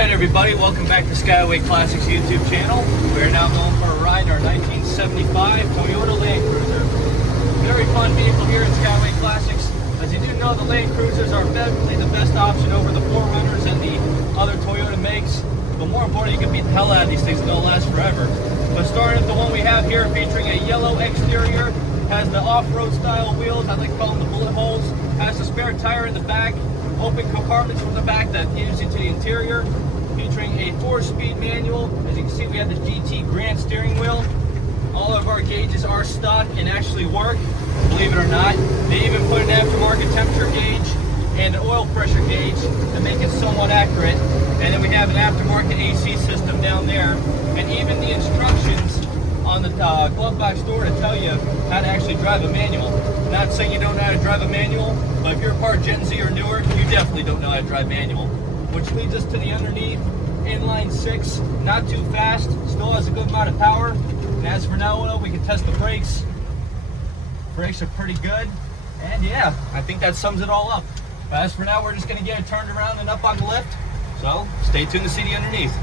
Alright everybody, welcome back to Skyway Classics YouTube channel. We're now going for a ride in our 1975 Toyota Land Cruiser. Very fun vehicle here at Skyway Classics. As you do know, the Land Cruisers are definitely the best option over the 4Runners and the other Toyota makes. But more importantly, you can beat the hell out of these things and they'll last forever. But starting with the one we have here, featuring a yellow exterior, has the off-road style wheels, I like to call them the bullet holes, has a spare tire in the back, open compartments from the back that gives you to the interior, featuring a 4-speed manual. As you can see, we have the GT Grand steering wheel. All of our gauges are stock and actually work, believe it or not. They even put an aftermarket temperature gauge and an oil pressure gauge to make it somewhat accurate. And then we have an aftermarket AC system down there, and even the instructions on the glove box door to tell you how to actually drive a manual. Not saying you don't know how to drive a manual, but if you're part Gen Z or newer, you definitely don't know how to drive manual. Which leads us to the underneath, inline 6, not too fast, still has a good amount of power. And as for now, we can test the brakes. Brakes are pretty good, and yeah, I think that sums it all up. But as for now, we're just going to get it turned around and up on the lift, so stay tuned to see the underneath.